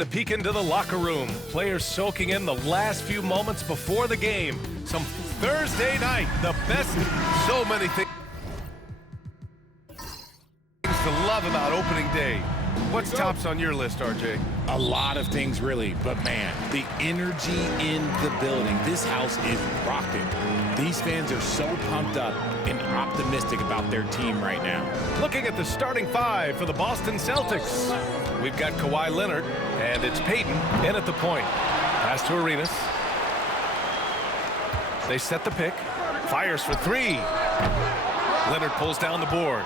to peek into the locker room. Players soaking in the last few moments before the game. Some Thursday night, the best. So many things to love about opening day. What's tops on your list, RJ? A lot of things, really. But, man, the energy in the building. This house is rocking. These fans are so pumped up and optimistic about their team right now. Looking at the starting five for the Boston Celtics. We've got Kawhi Leonard, and it's Peyton in at the point. Pass to Arenas. They set the pick. Fires for three. Leonard pulls down the board.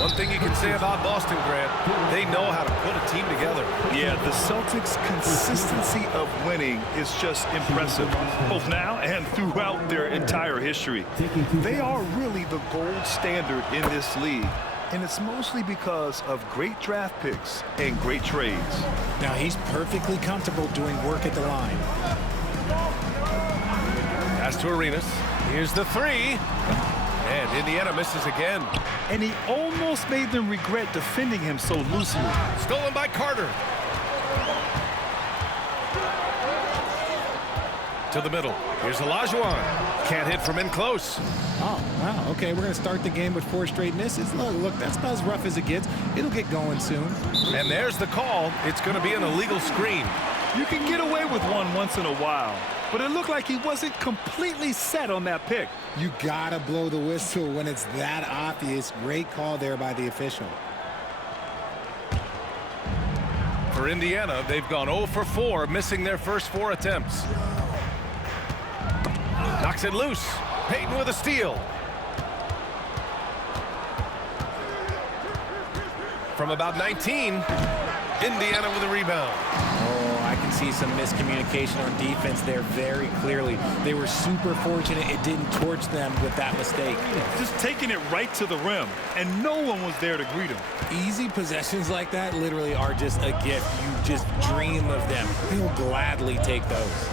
One thing you can say about Boston, Grant, they know how to put a team together. Yeah, the Celtics' consistency of winning is just impressive, both now and throughout their entire history. They are really the gold standard in this league, and it's mostly because of great draft picks and great trades. Now, he's perfectly comfortable doing work at the line. Pass to Arenas. Here's the three. And Indiana misses again. And he almost made them regret defending him so loosely. Stolen by Carter. To the middle. Here's Olajuwon. Can't hit from in close. Oh, wow. Okay, we're going to start the game with 4 straight misses. Look, that's about as rough as it gets. It'll get going soon. And there's the call. It's going to be an illegal screen. You can get away with one once in a while, but it looked like he wasn't completely set on that pick. You got to blow the whistle when it's that obvious. Great call there by the official. For Indiana, they've gone 0 for 4, missing their first 4 attempts. Knocks it loose. Peyton with a steal. From about 19, Indiana with a rebound. Oh, I can see some miscommunication on defense there very clearly. They were super fortunate it didn't torch them with that mistake. Just taking it right to the rim, and no one was there to greet him. Easy possessions like that literally are just a gift. You just dream of them. He'll gladly take those.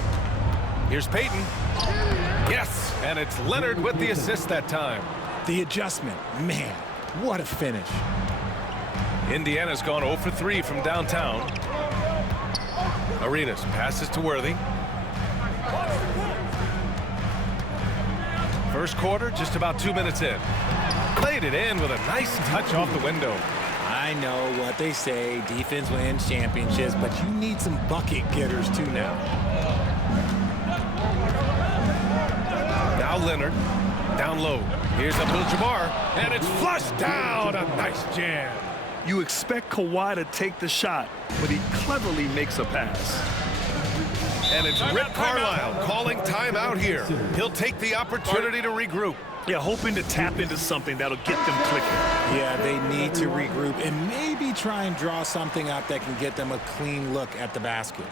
Here's Peyton. Yes, and it's Leonard with the assist that time. The adjustment, man, what a finish. Indiana's gone 0 for 3 from downtown. Arenas passes to Worthy. First quarter, just about 2 minutes in. Played it in with a nice touch off the window. I know what they say, defense wins championships, but you need some bucket getters too now. Now Leonard, down low. Here's Abdul-Jabbar, and it's flushed down. A nice jam. You expect Kawhi to take the shot, but he cleverly makes a pass. And it's Rick Carlisle calling timeout here. He'll take the opportunity to regroup. Yeah, hoping to tap into something that'll get them clicking. Yeah, they need to regroup and maybe try and draw something up that can get them a clean look at the basket.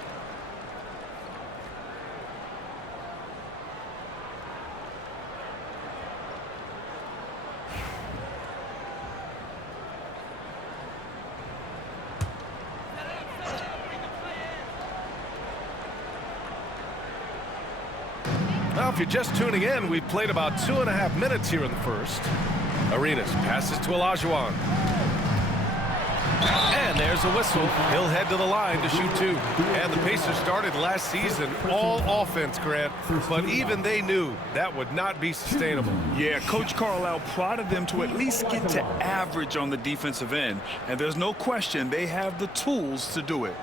Now, if you're just tuning in, we've played about 2.5 minutes here in the first. Arenas passes to Olajuwon. And there's a whistle. He'll head to the line to shoot 2. And the Pacers started last season all offense, Grant. But even they knew that would not be sustainable. Yeah, Coach Carlisle prodded them to at least get to average on the defensive end. And there's no question they have the tools to do it.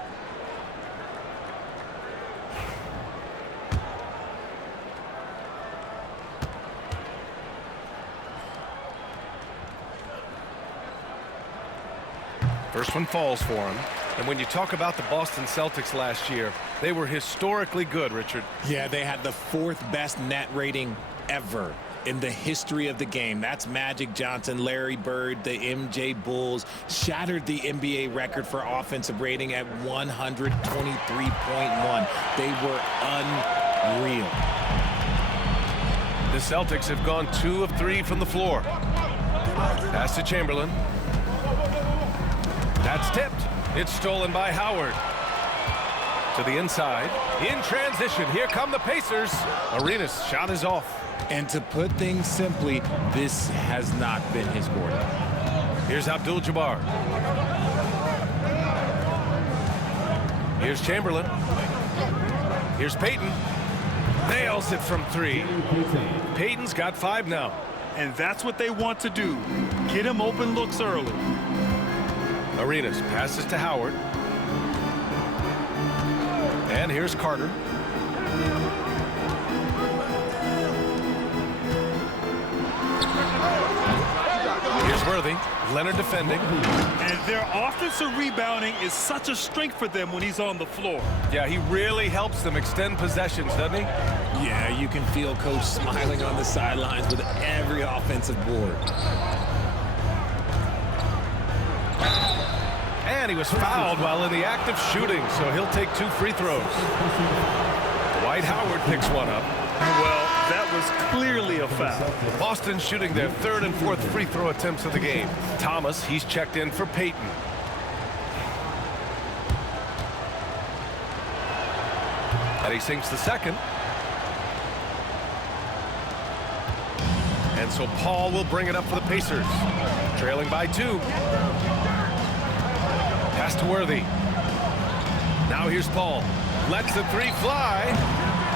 First one falls for him. And when you talk about the Boston Celtics last year, they were historically good, Richard. Yeah, they had the 4th best net rating ever in the history of the game. That's Magic Johnson, Larry Bird, the MJ Bulls. Shattered the NBA record for offensive rating at 123.1. They were unreal. The Celtics have gone 2 of 3 from the floor. Pass to Chamberlain. That's tipped. It's stolen by Howard. To the inside. In transition. Here come the Pacers. Arenas' shot is off. And to put things simply, this has not been his quarter. Here's Abdul-Jabbar. Here's Chamberlain. Here's Payton. Nails it from 3. Payton's got 5 now. And that's what they want to do. Get him open looks early. Arenas passes to Howard. And here's Carter. Here's Worthy. Leonard defending. And their offensive rebounding is such a strength for them when he's on the floor. Yeah, he really helps them extend possessions, doesn't he? Yeah, you can feel Coach smiling on the sidelines with every offensive board. And he was fouled while in the act of shooting, so he'll take 2 free throws. Dwight Howard picks one up. Well, that was clearly a foul. Boston shooting their 3rd and 4th free throw attempts of the game. Thomas, he's checked in for Payton. And he sinks the 2nd. And so Paul will bring it up for the Pacers. Trailing by 2. Pass to Worthy. Now here's Paul. Lets the 3 fly.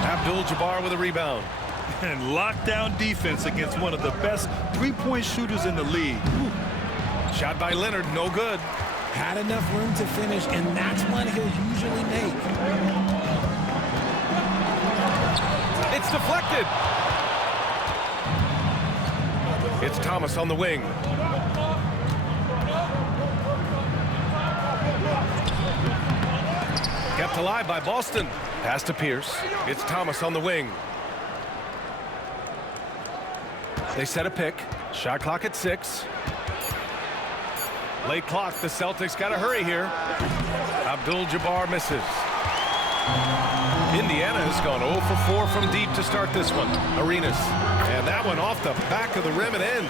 Abdul-Jabbar with a rebound. And lockdown defense against one of the best three-point shooters in the league. Shot by Leonard, no good. Had enough room to finish, and that's one he'll usually make. It's deflected. It's Thomas on the wing. Kept alive by Boston. Pass to Pierce. It's Thomas on the wing. They set a pick. Shot clock at 6. Late clock. The Celtics got to hurry here. Abdul-Jabbar misses. Indiana has gone 0 for 4 from deep to start this one. Arenas. And that one off the back of the rim and in.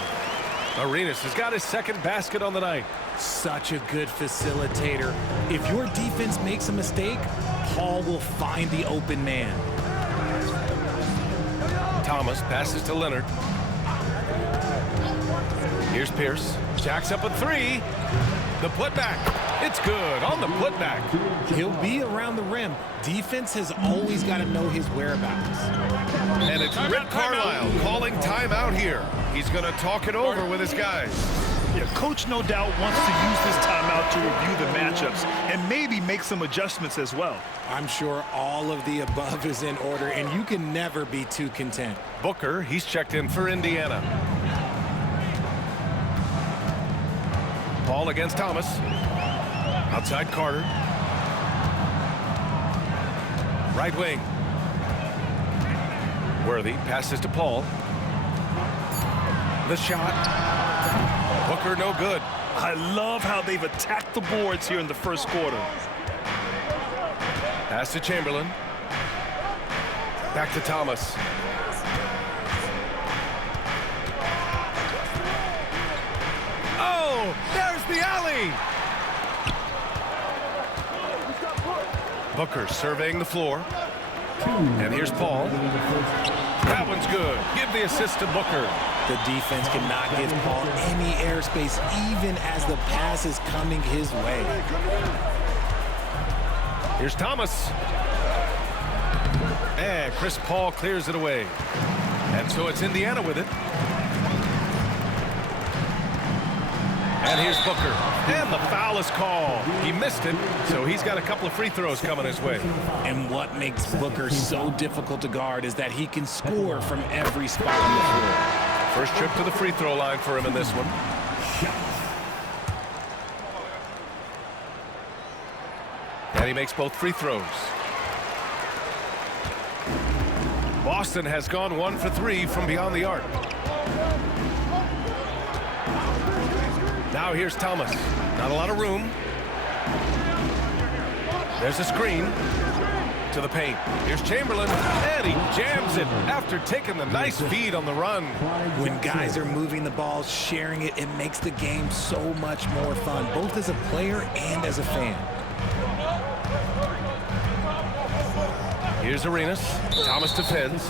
Arenas has got his 2nd basket on the night. Such a good facilitator. If your defense makes a mistake, Paul will find the open man. Thomas passes to Leonard. Here's Pierce. Jacks up a 3. The putback. It's good on the putback. He'll be around the rim. Defense has always got to know his whereabouts. And it's Rick Carlisle calling timeout here. He's going to talk it over with his guys. Yeah, Coach no doubt wants to use this timeout to review the matchups and maybe make some adjustments as well. I'm sure all of the above is in order, and you can never be too content. Booker, he's checked in for Indiana. Paul against Thomas. Outside Carter. Right wing. Worthy passes to Paul. The shot. Booker no good. I love how they've attacked the boards here in the first quarter. Pass to Chamberlain. Back to Thomas. Oh, there's the alley. Booker surveying the floor. And here's Paul. That one's good. Give the assist to Booker. The defense cannot give Paul any airspace, even as the pass is coming his way. Here's Thomas. And Chris Paul clears it away. And so it's Indiana with it. And here's Booker. And the foul is called. He missed it, so he's got a couple of free throws coming his way. And what makes Booker so difficult to guard is that he can score from every spot on the floor. First trip to the free throw line for him in this one. And he makes both free throws. Boston has gone 1 for 3 from beyond the arc. Now here's Thomas. Not a lot of room. There's a screen to the paint. Here's Chamberlain, and he jams it after taking the nice feed on the run. When guys are moving the ball, sharing it, it makes the game so much more fun, both as a player and as a fan. Here's Arenas. Thomas defends.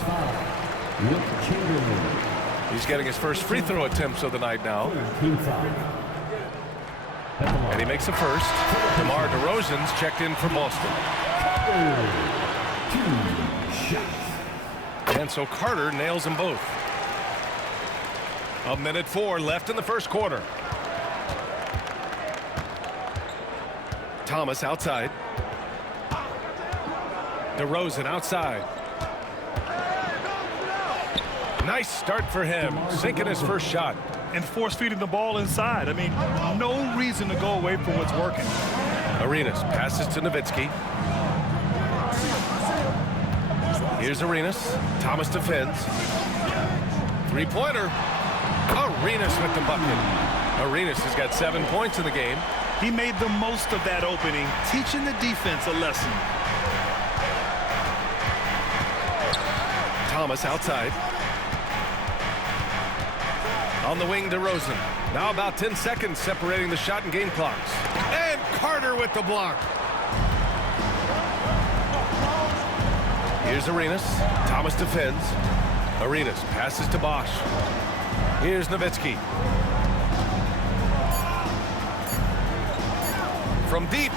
He's getting his first free throw attempts of the night now. And he makes a first. DeMar DeRozan's checked in for Boston. And so Carter nails them both. 1:04 left in the first quarter. Thomas outside. DeRozan outside. Nice start for him, sinking his first shot. And force-feeding the ball inside. I mean, no reason to go away from what's working. Arenas passes to Nowitzki. Here's Arenas. Thomas defends. Three-pointer. Arenas with the bucket. Arenas has got 7 points in the game. He made the most of that opening, teaching the defense a lesson. Thomas outside. On the wing, DeRozan. Now about 10 seconds separating the shot and game clocks. And Carter with the block. Here's Arenas. Thomas defends. Arenas passes to Bosch. Here's Nowitzki. From deep.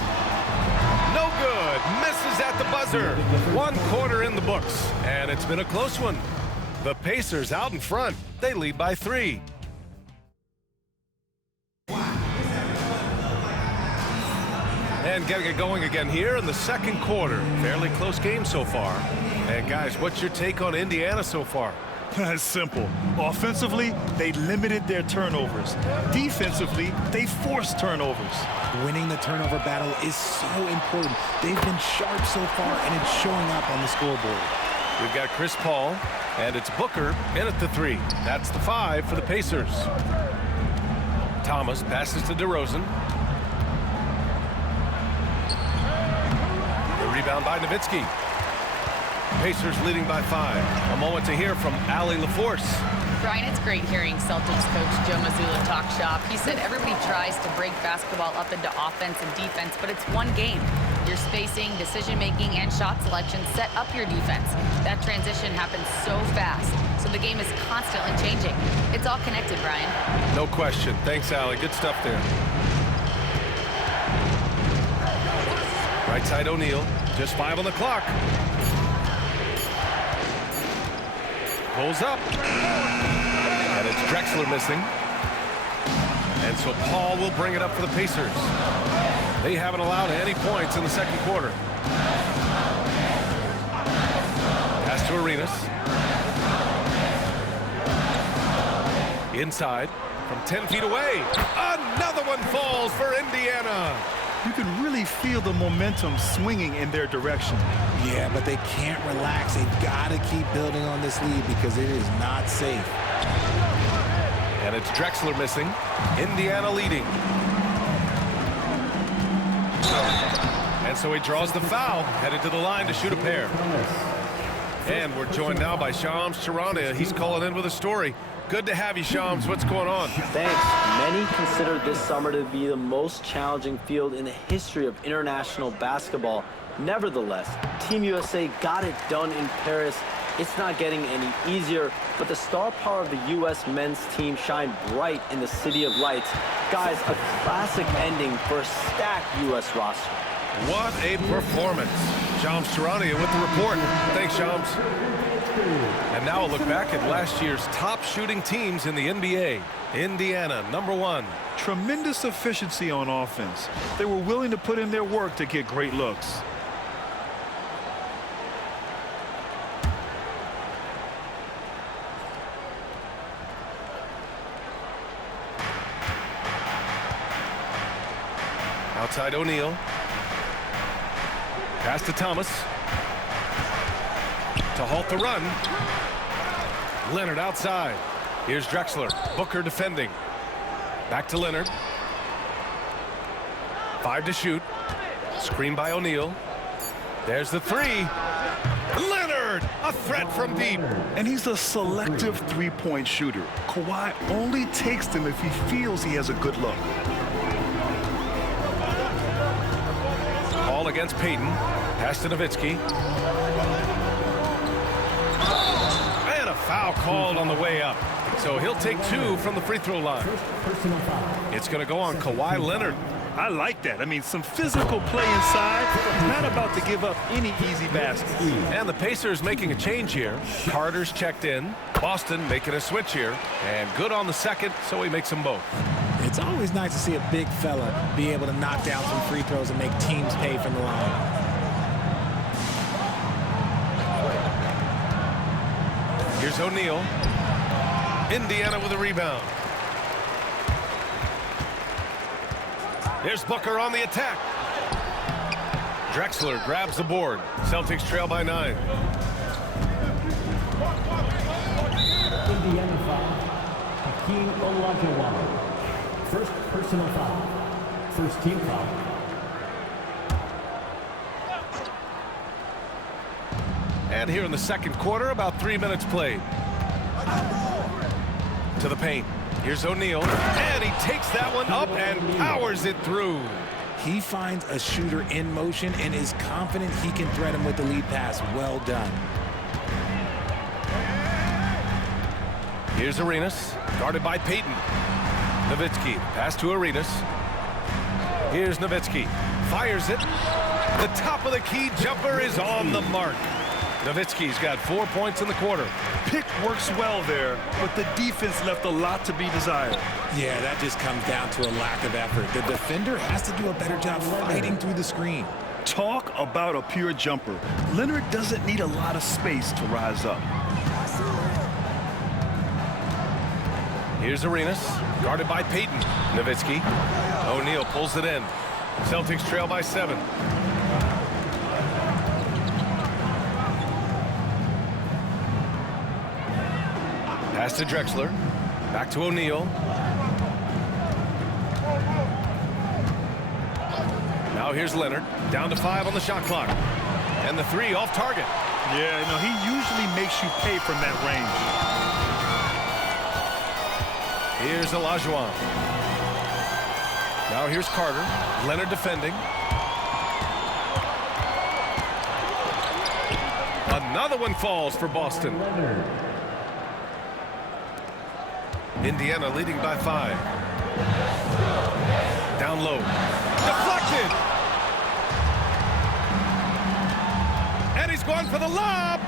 No good. Misses at the buzzer. 1 quarter in the books. And it's been a close one. The Pacers out in front. They lead by 3. And getting it going again here in the second quarter. Fairly close game so far. And guys, what's your take on Indiana so far? It's simple. Offensively, they limited their turnovers. Defensively, they forced turnovers. Winning the turnover battle is so important. They've been sharp so far, and it's showing up on the scoreboard. We've got Chris Paul, and it's Booker in at the 3. That's the 5 for the Pacers. Thomas passes to DeRozan. The rebound by Nowitzki. Pacers leading by 5. A moment to hear from Allie LaForce. Brian, it's great hearing Celtics coach Joe Mazzulla talk shop. He said everybody tries to break basketball up into offense and defense, but it's one game. Your spacing, decision-making, and shot selection set up your defense. That transition happens so fast, so the game is constantly changing. It's all connected, Brian. No question. Thanks, Allie. Good stuff there. Right side O'Neal. Just 5 on the clock. Pulls up. And it's Drexler missing. And so Paul will bring it up for the Pacers. They haven't allowed any points in the second quarter. Pass to Arenas. Inside from 10 feet away. Another one falls for Indiana. You can really feel the momentum swinging in their direction. Yeah, but they can't relax. They've got to keep building on this lead because it is not safe. And it's Drexler missing. Indiana leading. And so he draws the foul, headed to the line to shoot a pair. And we're joined now by Shams Charania. He's calling in with a story. Good to have you, Shams. What's going on? Thanks. Many consider this summer to be the most challenging field in the history of international basketball. Nevertheless, Team USA got it done in Paris. It's not getting any easier, but the star power of the U.S. men's team shined bright in the City of Lights. Guys, a classic ending for a stacked U.S. roster. What a performance. Shams Charania with the report. Thanks, Shams. And now a look back at last year's top shooting teams in the NBA. Indiana, #1. Tremendous efficiency on offense. They were willing to put in their work to get great looks. Outside O'Neal. Pass to Thomas. To halt the run. Leonard outside. Here's Drexler. Booker defending. Back to Leonard. 5 to shoot. Screen by O'Neal. There's the 3. Leonard! A threat from deep. And he's a selective three-point shooter. Kawhi only takes them if he feels he has a good look. Ball against Payton. Pass to Nowitzki. And a foul called on the way up. So he'll take 2 from the free throw line. It's going to go on Kawhi Leonard. I like that. I mean, some physical play inside, not about to give up any easy baskets. And the Pacers making a change here. Carter's checked in. Boston making a switch here. And good on the second, so he makes them both. It's always nice to see a big fella be able to knock down some free throws and make teams pay from the line. Here's O'Neal. Indiana with a rebound. There's Booker on the attack. Drexler grabs the board. Celtics trail by 9. Indiana foul. Hakeem Olajuwon. First personal foul. First team foul. And here in the second quarter, about 3 minutes played. To the paint. Here's O'Neal. And he takes that one up and powers it through. He finds a shooter in motion and is confident he can thread him with the lead pass. Well done. Here's Arenas, guarded by Payton. Nowitzki, pass to Arenas. Here's Nowitzki, fires it. The top of the key jumper is on the mark. Nowitzki's got 4 points in the quarter. Pick works well there, but the defense left a lot to be desired. Yeah, that just comes down to a lack of effort. The defender has to do a better job fighting through the screen. Talk about a pure jumper. Leonard doesn't need a lot of space to rise up. Here's Arenas, guarded by Payton. Nowitzki. O'Neal pulls it in. Celtics trail by 7. Pass to Drexler. Back to O'Neal. Now here's Leonard. Down to 5 on the shot clock. And the 3 off target. Yeah, no, he usually makes you pay from that range. Here's Olajuwon. Now here's Carter. Leonard defending. Another one falls for Boston. Indiana leading by 5. Down low. Deflected! And he's going for the lob!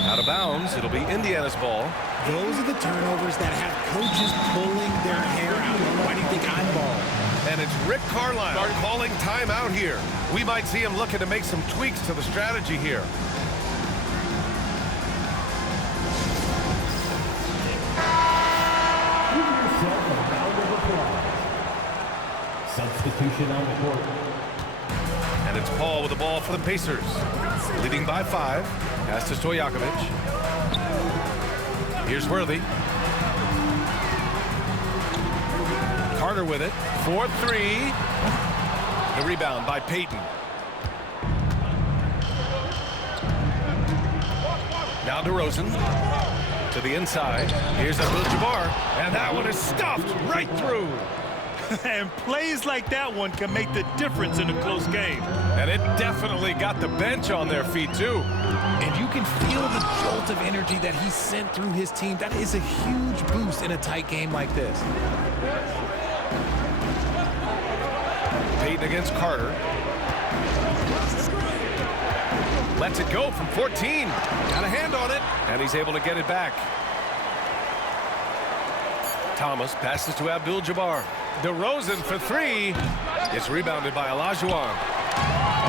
Out of bounds. It'll be Indiana's ball. Those are the turnovers that have coaches pulling their hair out. Why do you think I'm balling? And it's Rick Carlisle calling timeout here. We might see him looking to make some tweaks to the strategy here. Substitution on the court. And it's Paul with the ball for the Pacers. Leading by 5. Pass to Stojakovic. Here's Worthy. Carter with it. 4-3. The rebound by Payton. Now DeRozan. To the inside. Here's Abdul-Jabbar. And that one is stuffed right through. And plays like that one can make the difference in a close game. And it definitely got the bench on their feet, too. And you can feel the jolt of energy that he sent through his team. That is a huge boost in a tight game like this. Payton against Carter. Lets it go from 14. Got a hand on it. And he's able to get it back. Thomas passes to Abdul-Jabbar. DeRozan for 3. It's rebounded by Olajuwon.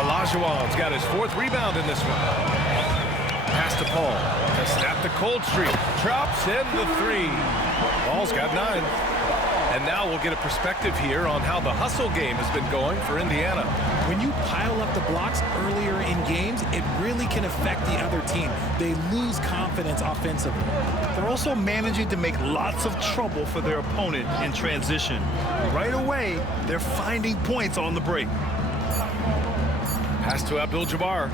Olajuwon's got his 4th rebound in this one. Pass to Paul to snap the cold streak. Drops in the 3. Paul's got 9. And now we'll get a perspective here on how the hustle game has been going for Indiana. When you pile up the blocks earlier in games, it really can affect the other team. They lose confidence offensively. They're also managing to make lots of trouble for their opponent in transition. Right away, they're finding points on the break. Pass to Abdul-Jabbar.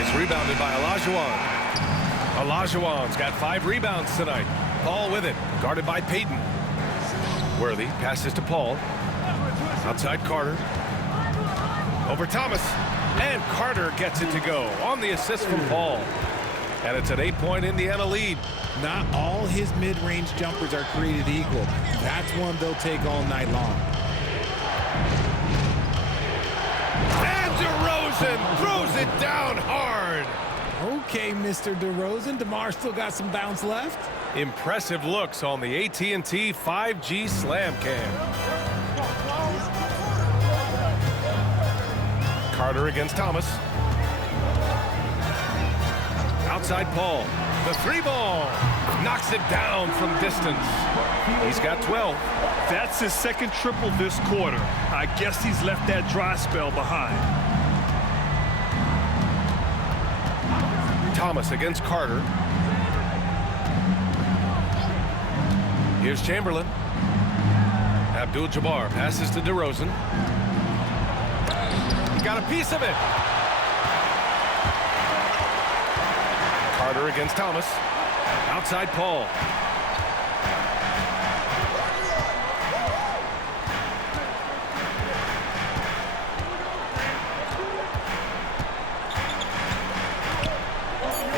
It's rebounded by Olajuwon. Olajuwon's got 5 rebounds tonight. Paul with it, guarded by Payton. Worthy passes to Paul. Outside Carter. Over Thomas. And Carter gets it to go on the assist from Paul. And it's an 8-point Indiana lead. Not all his mid-range jumpers are created equal. That's one they'll take all night long. And DeRozan throws it down hard. Okay, Mr. DeRozan. DeMar still got some bounce left. Impressive looks on the AT&T 5G Slam Cam. Carter against Thomas. Outside Paul. The 3-ball. Knocks it down from distance. He's got 12. That's his second triple this quarter. I guess he's left that dry spell behind. Thomas against Carter. Here's Chamberlain. Abdul-Jabbar passes to DeRozan. He got a piece of it. Carter against Thomas. Outside Paul.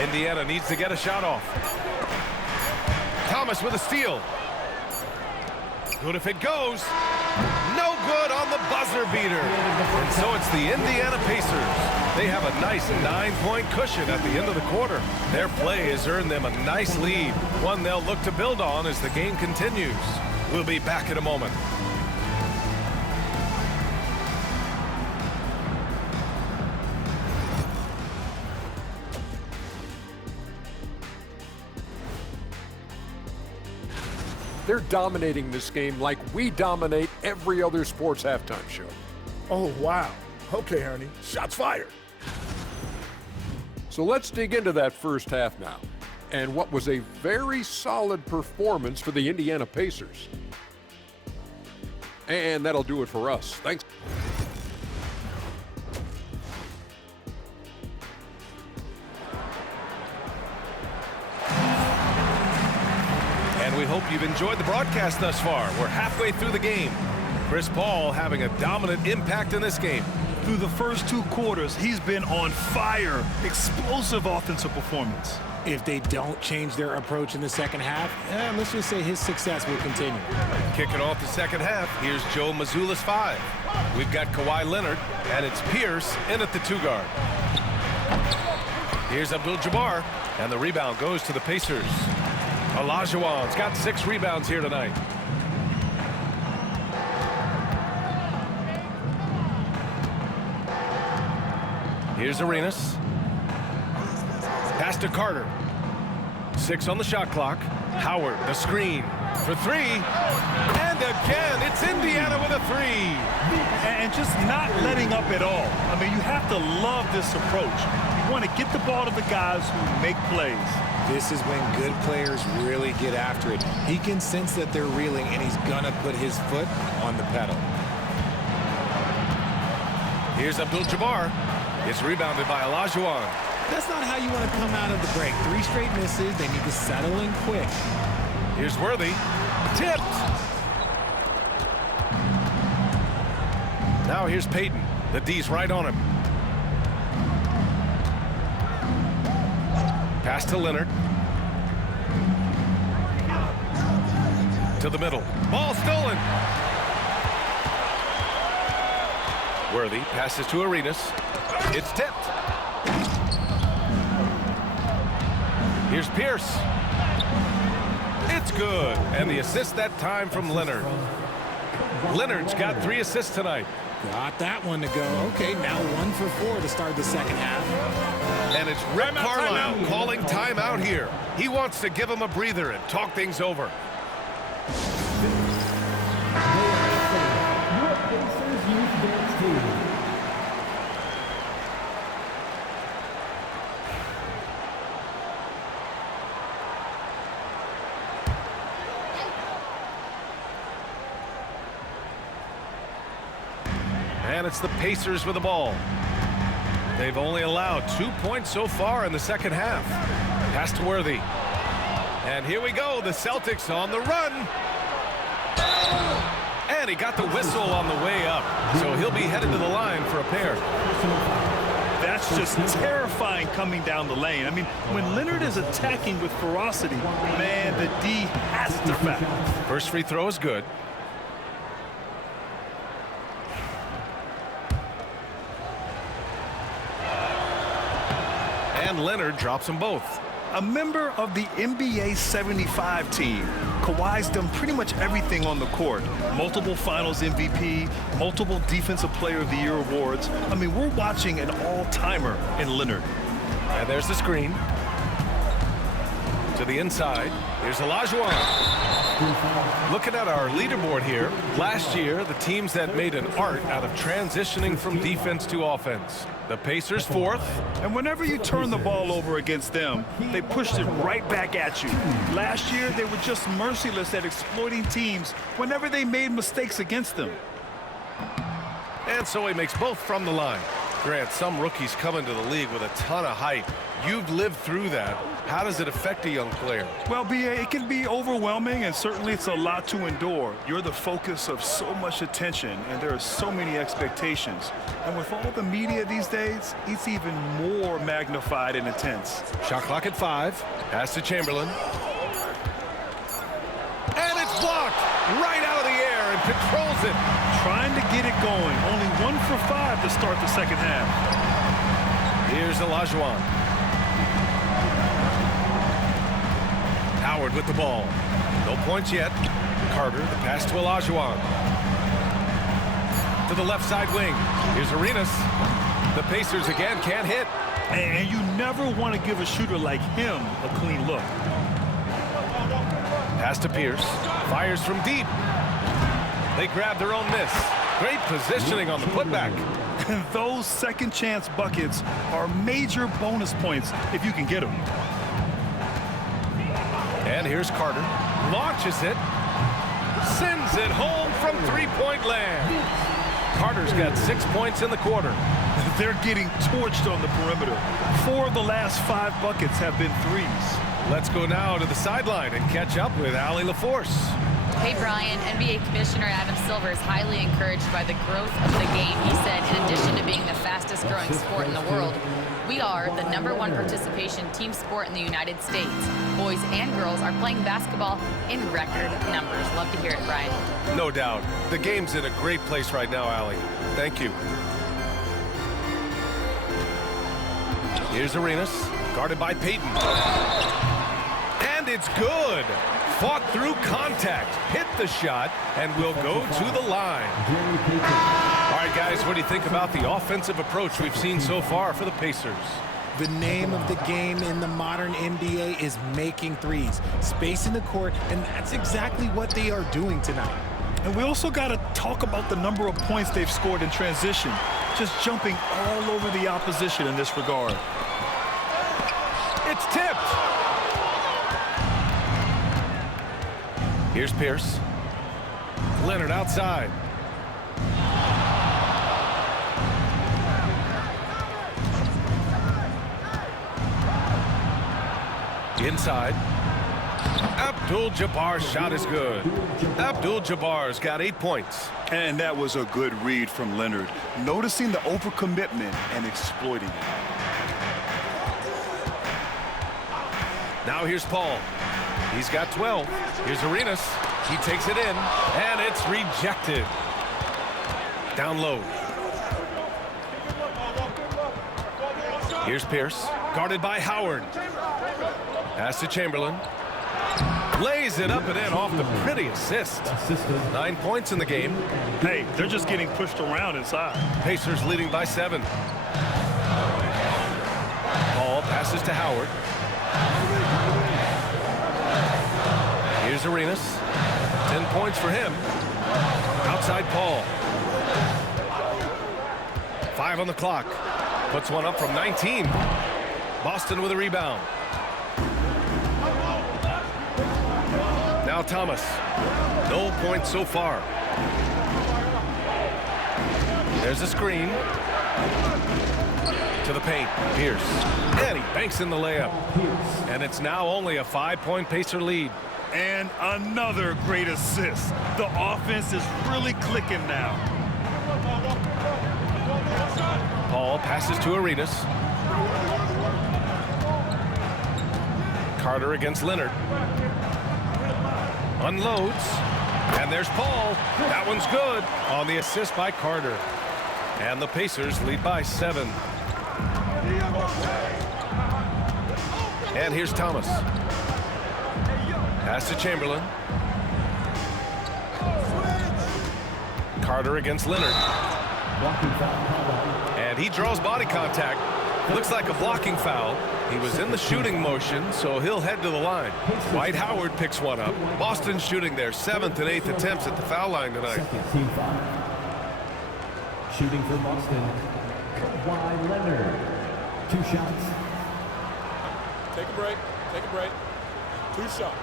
Indiana needs to get a shot off. Thomas with a steal. Good if it goes. No good on the buzzer beater. And so it's the Indiana Pacers. They have a nice 9-point cushion at the end of the quarter. Their play has earned them a nice lead, one they'll look to build on as the game continues. We'll be back in a moment. They're dominating this game like we dominate every other sports halftime show. Oh, wow. Okay, Ernie. Shots fired. So let's dig into that first half now, and what was a very solid performance for the Indiana Pacers. And that'll do it for us. Thanks. And we hope you've enjoyed the broadcast thus far. We're halfway through the game. Chris Paul having a dominant impact in this game. Through the first 2 quarters, he's been on fire. Explosive offensive performance. If they don't change their approach in the second half, let's just say his success will continue. Kicking off the second half, here's Joe Mazzulla's 5. We've got Kawhi Leonard, and it's Pierce in at the 2-guard. Here's Abdul-Jabbar, and the rebound goes to the Pacers. Olajuwon's got 6 rebounds here tonight. Here's Arenas. Pass to Carter. 6 on the shot clock. Howard, the screen for 3. And again, it's Indiana with a 3. And just not letting up at all. I mean, you have to love this approach. You want to get the ball to the guys who make plays. This is when good players really get after it. He can sense that they're reeling, and he's going to put his foot on the pedal. Here's Abdul-Jabbar. It's rebounded by Olajuwon. That's not how you want to come out of the break. 3 straight misses. They need to settle in quick. Here's Worthy. Tipped. Now here's Payton. The D's right on him. Pass to Leonard. To the middle. Ball stolen. Worthy passes to Arenas. It's tipped. Here's Pierce. It's good. And the assist that time from Leonard. Leonard's got 3 assists tonight. Got that one to go. Okay, now 1 for 4 to start the second half. And it's Rick Carlisle calling timeout here. He wants to give him a breather and talk things over. Your Pacers Youth Dance Team. And it's the Pacers with the ball. They've only allowed 2 points so far in the second half. Pass to Worthy. And here we go, the Celtics on the run. And he got the whistle on the way up. So he'll be headed to the line for a pair. That's just terrifying coming down the lane. I mean, when Leonard is attacking with ferocity, man, the D has to foul. First free throw is good. And Leonard drops them both. A member of the NBA 75 team. Kawhi's done pretty much everything on the court. Multiple finals MVP, multiple Defensive Player of the Year awards. I mean, we're watching an all-timer in Leonard. And there's the screen. To the inside. Here's Olajuwon. Looking at our leaderboard here, last year, the teams that made an art out of transitioning from defense to offense. The Pacers 4th. And whenever you turn the ball over against them, they pushed it right back at you. Last year, they were just merciless at exploiting teams whenever they made mistakes against them. And so he makes both from the line. Grant, some rookies come into the league with a ton of hype. You've lived through that. How does it affect a young player? Well, B.A., it can be overwhelming, and certainly it's a lot to endure. You're the focus of so much attention, and there are so many expectations. And with all the media these days, it's even more magnified and intense. Shot clock at 5. Pass to Chamberlain. And it's blocked right out of the air and controls it. Trying to get it going. Only 1 for 5 to start the second half. Here's Olajuwon. Howard with the ball. No points yet. Carter, the pass to Olajuwon. To the left side wing. Here's Arenas. The Pacers again can't hit. And you never want to give a shooter like him a clean look. Pass to Pierce. Fires from deep. They grab their own miss. Great positioning on the putback. Those second chance buckets are major bonus points if you can get them. And here's Carter. Launches it. Sends it home from three-point land. Carter's got 6 points in the quarter. They're getting torched on the perimeter. 4 of the last 5 buckets have been threes. Let's go now to the sideline and catch up with Allie LaForce. Hey, Brian, NBA Commissioner Adam Silver is highly encouraged by the growth of the game. He said, in addition to being the fastest growing sport in the world, we are the #1 participation team sport in the United States. Boys and girls are playing basketball in record numbers. Love to hear it, Brian. No doubt. The game's in a great place right now, Allie. Thank you. Here's Arenas, guarded by Payton. And it's good. Fought through contact, hit the shot, and will go to the line. All right, guys, what do you think about the offensive approach we've seen so far for the Pacers? The name of the game in the modern NBA is making threes, spacing the court, and that's exactly what they are doing tonight. And we also got to talk about the number of points they've scored in transition, just jumping all over the opposition in this regard. It's tipped. Here's Pierce. Leonard outside. Inside. Abdul-Jabbar's shot is good. Abdul-Jabbar's got 8 points. And that was a good read from Leonard, noticing the overcommitment and exploiting it. Now here's Paul. He's got 12. Here's Arenas. He takes it in, and it's rejected. Down low. Here's Pierce, guarded by Howard. Pass to Chamberlain. Lays it up and in off the pretty assist. 9 points in the game. Hey, they're just getting pushed around inside. Pacers leading by 7. Ball passes to Howard. Here's Arenas. 10 points for him. Outside Paul. 5 on the clock. Puts one up from 19. Boston with a rebound. Now Thomas. No points so far. There's a screen. To the paint. Pierce. And he banks in the layup. And it's now only a 5-point Pacer lead. And another great assist. The offense is really clicking now. Paul passes to Arenas. Carter against Leonard. Unloads. And there's Paul. That one's good on the assist by Carter. And the Pacers lead by 7. And here's Thomas. Pass to Chamberlain. Carter against Leonard. And he draws body contact. Looks like a blocking foul. He was in the shooting motion, so he'll head to the line. Dwight Howard picks one up. Boston shooting their 7th and 8th attempts at the foul line tonight. Team foul. Shooting for Boston, Kawhi Leonard. 2 shots. Take a break. Take a break. 2 shots.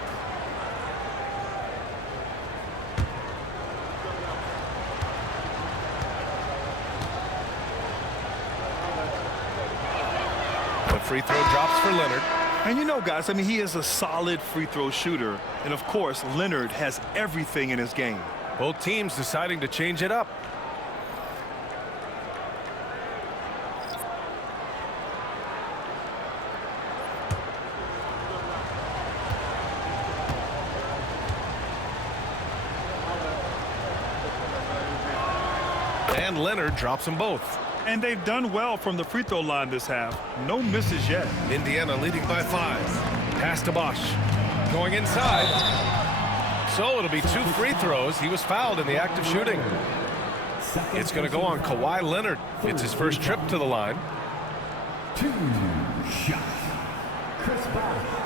The free throw drops for Leonard. And you know, guys, I mean, he is a solid free throw shooter. And, of course, Leonard has everything in his game. Both teams deciding to change it up. And Leonard drops them both. And they've done well from the free throw line this half. No misses yet. Indiana leading by 5. Pass to Bosch. Going inside. So it'll be 2 free throws. He was fouled in the act of shooting. It's going to go on Kawhi Leonard. It's his first trip to the line. 2 shots. Chris Bosh.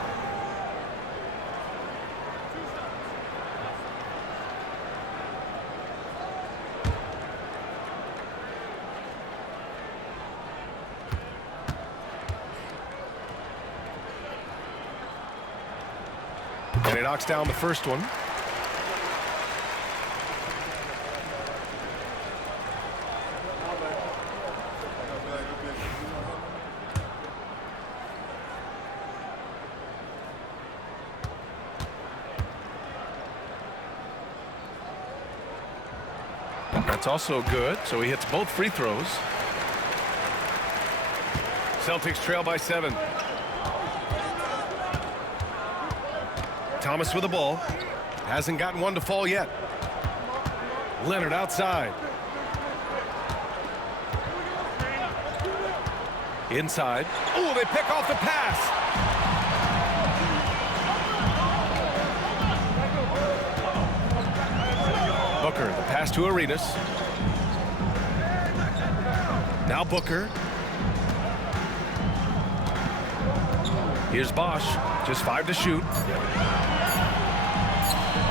And he knocks down the first one. That's also good, so he hits both free throws. Celtics trail by 7. Thomas with the ball. Hasn't gotten one to fall yet. Leonard outside. Inside. Oh, they pick off the pass. Booker, the pass to Arenas. Now Booker. Here's Bosch. Just 5 to shoot.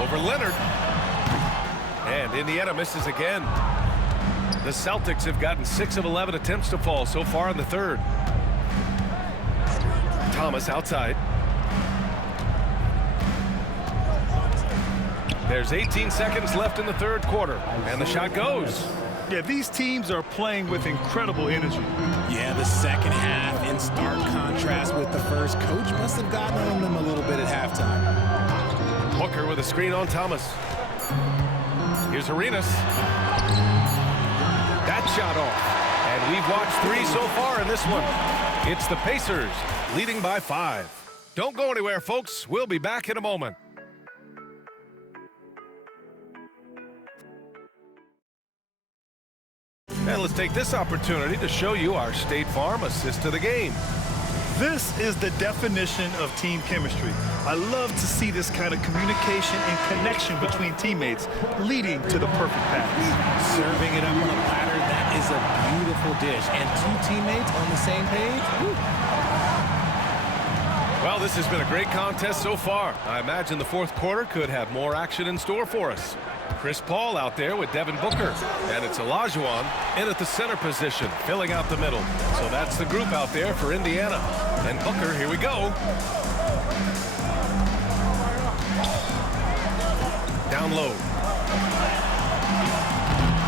Over Leonard. And Indiana misses again. The Celtics have gotten 6 of 11 attempts to fall so far in the third. Thomas outside. There's 18 seconds left in the third quarter, and the shot goes. Yeah, these teams are playing with incredible energy. Yeah, the second half in stark contrast with the first. Coach must have gotten on them a little bit at halftime. Booker with a screen on Thomas. Here's Arenas. That shot off. And we've watched 3 so far in this one. It's the Pacers leading by 5. Don't go anywhere, folks. We'll be back in a moment. And let's take this opportunity to show you our State Farm assist to the game. This is the definition of team chemistry. I love to see this kind of communication and connection between teammates leading to the perfect pass. Serving it up on a platter, that is a beautiful dish. And 2 teammates on the same page. Woo. Well, this has been a great contest so far. I imagine the fourth quarter could have more action in store for us. Chris Paul out there with Devin Booker. And it's Olajuwon in at the center position, filling out the middle. So that's the group out there for Indiana. And Booker, here we go. Down low.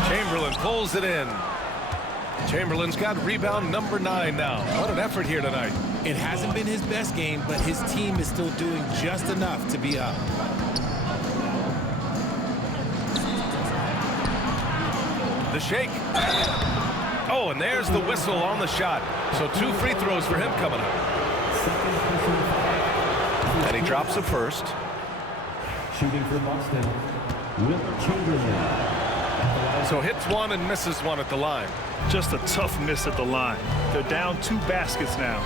Chamberlain pulls it in. Chamberlain's got rebound number 9 now. What an effort here tonight. It hasn't been his best game, but his team is still doing just enough to be up. The shake. Oh, and there's the whistle on the shot. So 2 free throws for him coming up. And he drops the first. Shooting for Boston, Will Chamberlain. So hits one and misses one at the line. Just a tough miss at the line. They're down 2 baskets now.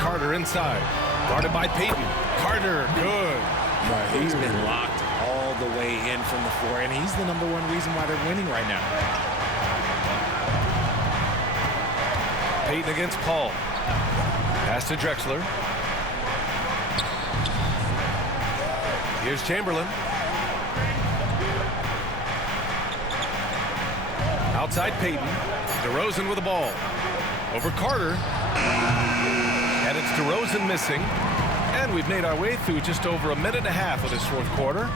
Carter inside. Guarded by Payton. Carter, good. Right, he's been locked all the way in from the floor, and he's the #1 reason why they're winning right now. Payton against Paul. Pass to Drexler. Here's Chamberlain. Outside Payton. DeRozan with the ball. Over Carter. And it's DeRozan missing. And we've made our way through just over a minute and a half of this 4th quarter.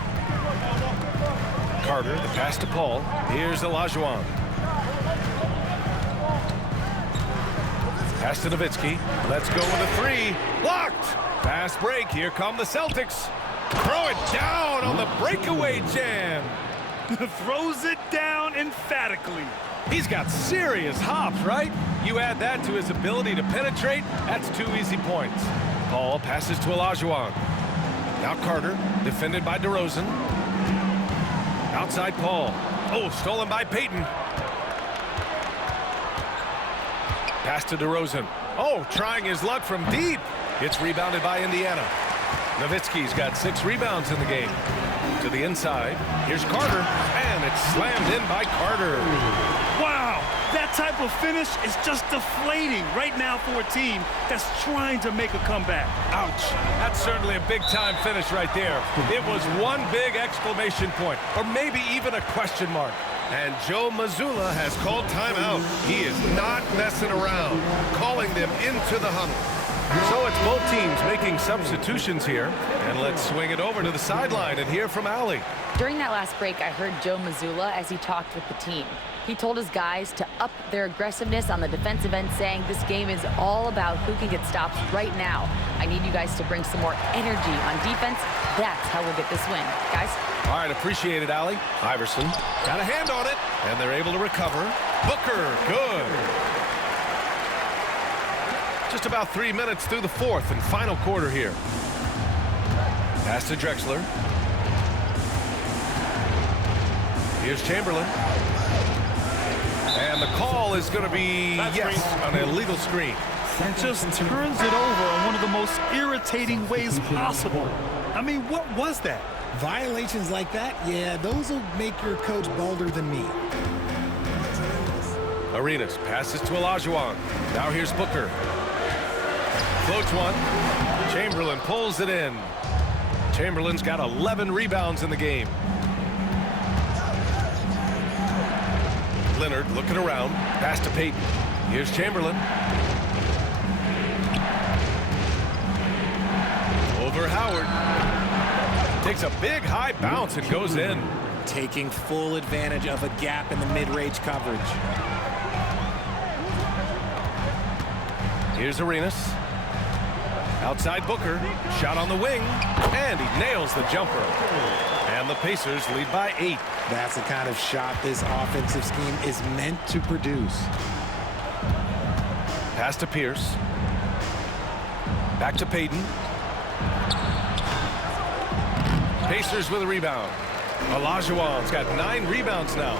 Carter, the pass to Paul. Here's Olajuwon. Pass to Nowitzki. Let's go with a 3. Blocked. Fast break. Here come the Celtics. Throw it down on the breakaway jam. Throws it down emphatically. He's got serious hops, right? You add that to his ability to penetrate, that's 2 easy points. Paul passes to Olajuwon. Now Carter, defended by DeRozan. Outside Paul. Oh, stolen by Payton. Pass to DeRozan. Oh, trying his luck from deep. It's rebounded by Indiana. Nowitzki's got 6 rebounds in the game. To the inside. Here's Carter. And it's slammed in by Carter. Wow, that type of finish is just deflating right now for a team that's trying to make a comeback. Ouch. That's certainly a big-time finish right there. It was one big exclamation point, or maybe even a question mark. And Joe Mazzulla has called timeout. He is not messing around, calling them into the huddle. So it's both teams making substitutions here. And let's swing it over to the sideline and hear from Allie. During that last break, I heard Joe Mazzulla as he talked with the team. He told his guys to up their aggressiveness on the defensive end, saying this game is all about who can get stops right now. I need you guys to bring some more energy on defense. That's how we'll get this win. Guys? All right, appreciate it, Allie. Iverson got a hand on it, and they're able to recover. Booker, good. Just about 3 minutes through the 4th and final quarter here. Pass to Drexler. Here's Chamberlain. And the call is going to be, yes, an illegal screen. And just turns it over in one of the most irritating ways possible. I mean, what was that? Violations like that, yeah, those will make your coach bolder than me. Arenas passes to Olajuwon. Now here's Booker. Floats one. Chamberlain pulls it in. Chamberlain's got 11 rebounds in the game. Leonard looking around. Pass to Payton. Here's Chamberlain. Over Howard. Takes a big high bounce and goes in. Taking full advantage of a gap in the mid-range coverage. Here's Arenas. Outside Booker. Shot on the wing. And he nails the jumper. And the Pacers lead by 8. That's the kind of shot this offensive scheme is meant to produce. Pass to Pierce. Back to Payton. Pacers with a rebound. Olajuwon's got 9 rebounds now.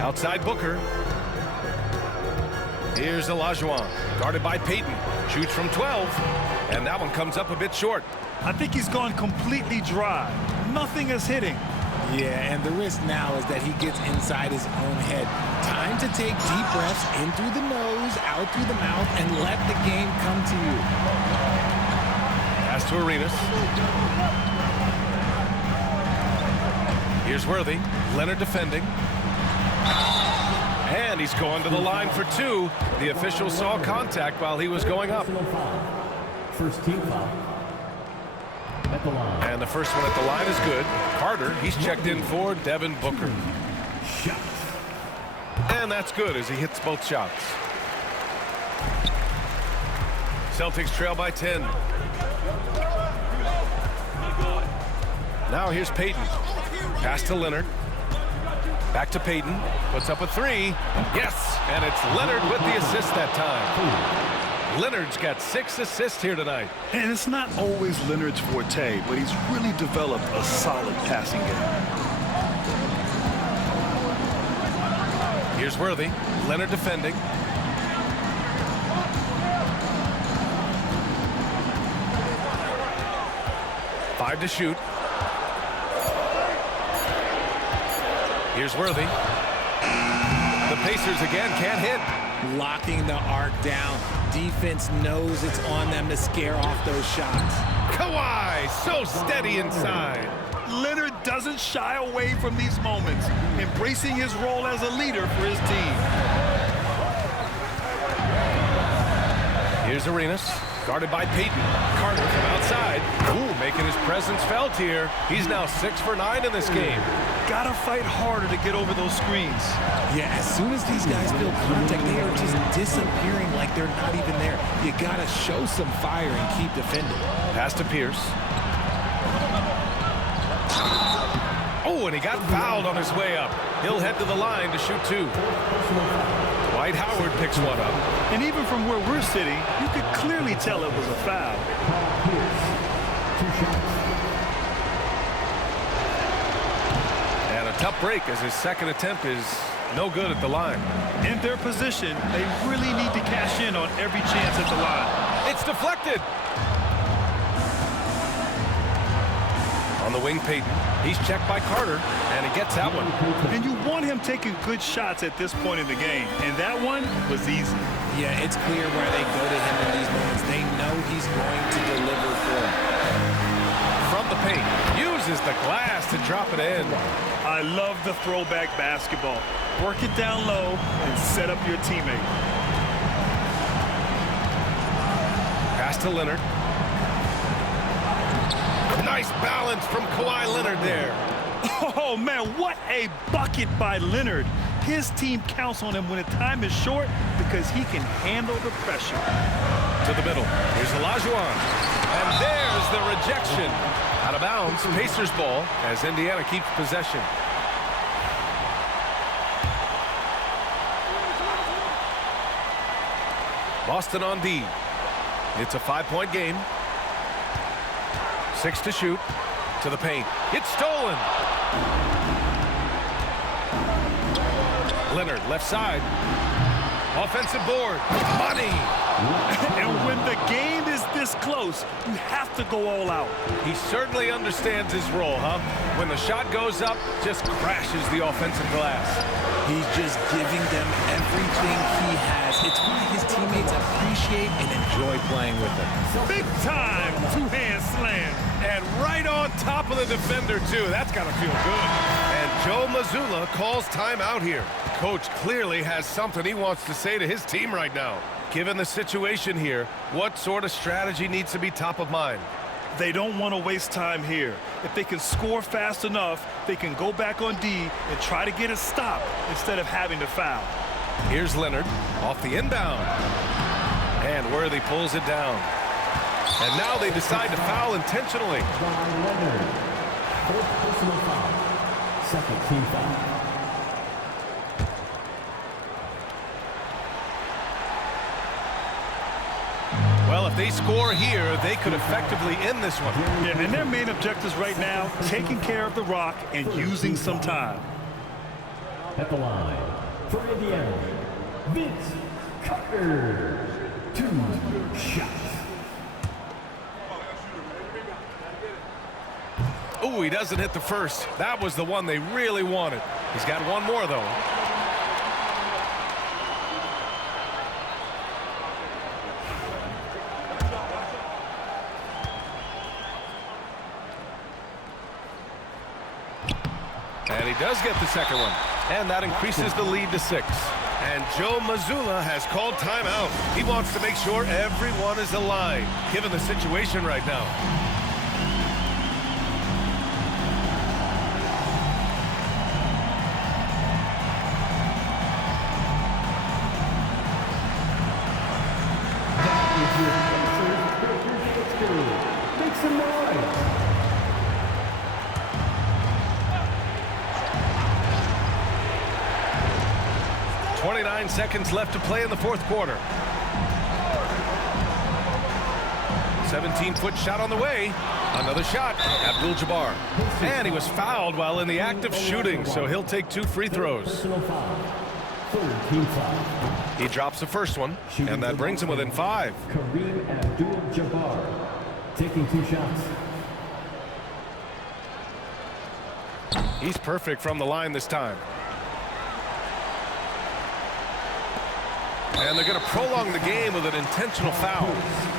Outside Booker. Here's Olajuwon. Guarded by Payton. Shoots from 12. And that one comes up a bit short. I think he's gone completely dry. Nothing is hitting. Yeah, and the risk now is that he gets inside his own head. Time to take deep breaths in through the nose, out through the mouth, and let the game come to you. Pass to Arenas. Here's Worthy. Leonard defending. And he's going to the line for 2. The official saw contact while he was going up. First team foul. At the line. And the first one at the line is good. Carter, he's checked in for Devin Booker. Shots. And that's good as he hits both shots. Celtics trail by 10. Now here's Payton. Pass to Leonard. Back to Payton. Puts up a three. Yes, and it's Leonard with the assist that time. Leonard's got 6 assists here tonight. And it's not always Leonard's forte, but he's really developed a solid passing game. Here's Worthy. Leonard defending. Five to shoot. Here's Worthy. The Pacers again can't hit. Locking the arc down. Defense knows it's on them to scare off those shots. Kawhi, so steady inside. Leonard doesn't shy away from these moments, embracing his role as a leader for his team. Here's Arenas, guarded by Payton. Carter from outside. Ooh, making his presence felt here. He's now 6 for 9 in this game. Gotta fight harder to get over those screens. Yeah, as soon as these guys feel contact, they are just disappearing like they're not even there. You gotta show some fire and keep defending. Pass to Pierce. Oh, and he got fouled on his way up. He'll head to the line to shoot 2. Dwight Howard picks one up. And even from where we're sitting, you could clearly tell it was a foul. And a tough break as his second attempt is no good at the line. In their position, they really need to cash in on every chance at the line. It's deflected. On the wing, Payton. He's checked by Carter, and he gets that one. And you want him taking good shots at this point in the game, and that one was easy. Yeah, it's clear where they go to him in these moments. They know he's going to deliver for them. From the paint, uses the glass to drop it in. I love the throwback basketball. Work it down low and set up your teammate. Pass to Leonard. Nice balance from Kawhi Leonard there. Oh, man, what a bucket by Leonard. His team counts on him when the time is short because he can handle the pressure. To the middle. Here's Olajuwon. And there's the rejection. Out of bounds, Pacers ball as Indiana keeps possession. Boston on D. It's a 5-point game. 6 to shoot. To the paint. It's stolen. Leonard, left side. Offensive board. Money. And when the game is this close, you have to go all out. He certainly understands his role, huh? When the shot goes up, just crashes the offensive glass. He's just giving them everything he has. It's why his teammates appreciate and enjoy playing with him. Big time two-hand slam. And right on top of the defender, too. That's got to feel good. And Joe Mazzulla calls timeout here. Coach clearly has something he wants to say to his team right now. Given the situation here, what sort of strategy needs to be top of mind? They don't want to waste time here. If they can score fast enough, they can go back on D and try to get a stop instead of having to foul. Here's Leonard off the inbound. And Worthy pulls it down. And now they decide to foul intentionally. Leonard. Fourth personal foul. Second team foul. Well, if they score here, they could effectively end this one. Yeah, and their main objectives right now, taking care of the rock and using some time. At the line, for Indiana, Vince Carter. 2 shots. Oh, he doesn't hit the first. That was the one they really wanted. He's got one more, though. And he does get the second one. And that increases the lead to 6. And Joe Mazzulla has called timeout. He wants to make sure everyone is aligned, given the situation right now. Make some noise. 29 seconds left to play in the fourth quarter. 17-foot shot on the way. Another shot. Abdul-Jabbar. And he was fouled while in the act of shooting, so he'll take 2 free throws. Personal foul. Third team foul. He drops the first one, and that brings him within 5. Kareem Abdul-Jabbar taking 2 shots. He's perfect from the line this time. And they're going to prolong the game with an intentional foul.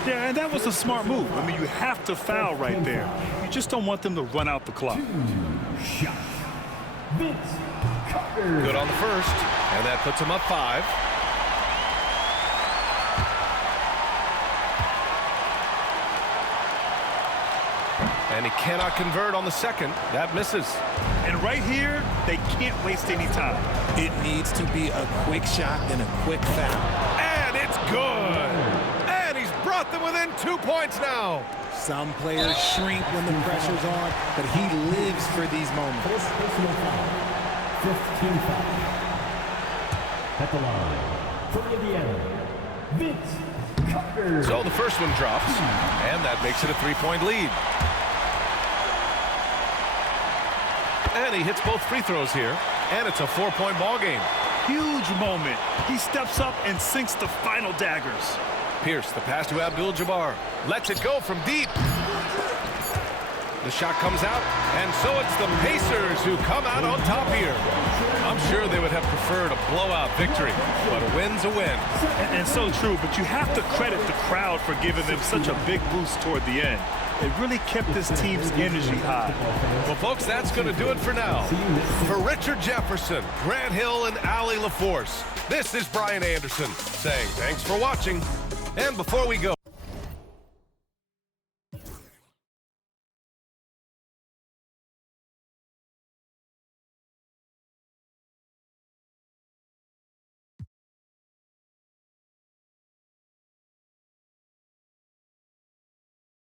Yeah, and that was a smart move. I mean, you have to foul right there. You just don't want them to run out the clock. 2 shots. Vince Carter. Good on the first, and that puts him up 5. And he cannot convert on the second. That misses. And right here, they can't waste any time. It needs to be a quick shot and a quick foul. And it's good. And he's brought them within 2 points now. Some players shrink when the pressure's on, but he lives for these moments. First personal foul. 15 foul. At the line, from Indiana, Vince Carter. So the first one drops, and that makes it a 3-point lead. And he hits both free throws here, and it's a 4-point ball game. Huge moment. He steps up and sinks the final daggers. Pierce, the pass to Abdul-Jabbar. Lets it go from deep. The shot comes out, and so it's the Pacers who come out on top here. I'm sure they would have preferred a blowout victory, but a win's a win. And so true, but you have to credit the crowd for giving them such a big boost toward the end. It really kept this team's energy high. Well, folks, that's going to do it for now. For Richard Jefferson, Grant Hill, and Allie LaForce, this is Brian Anderson saying thanks for watching. And before we go,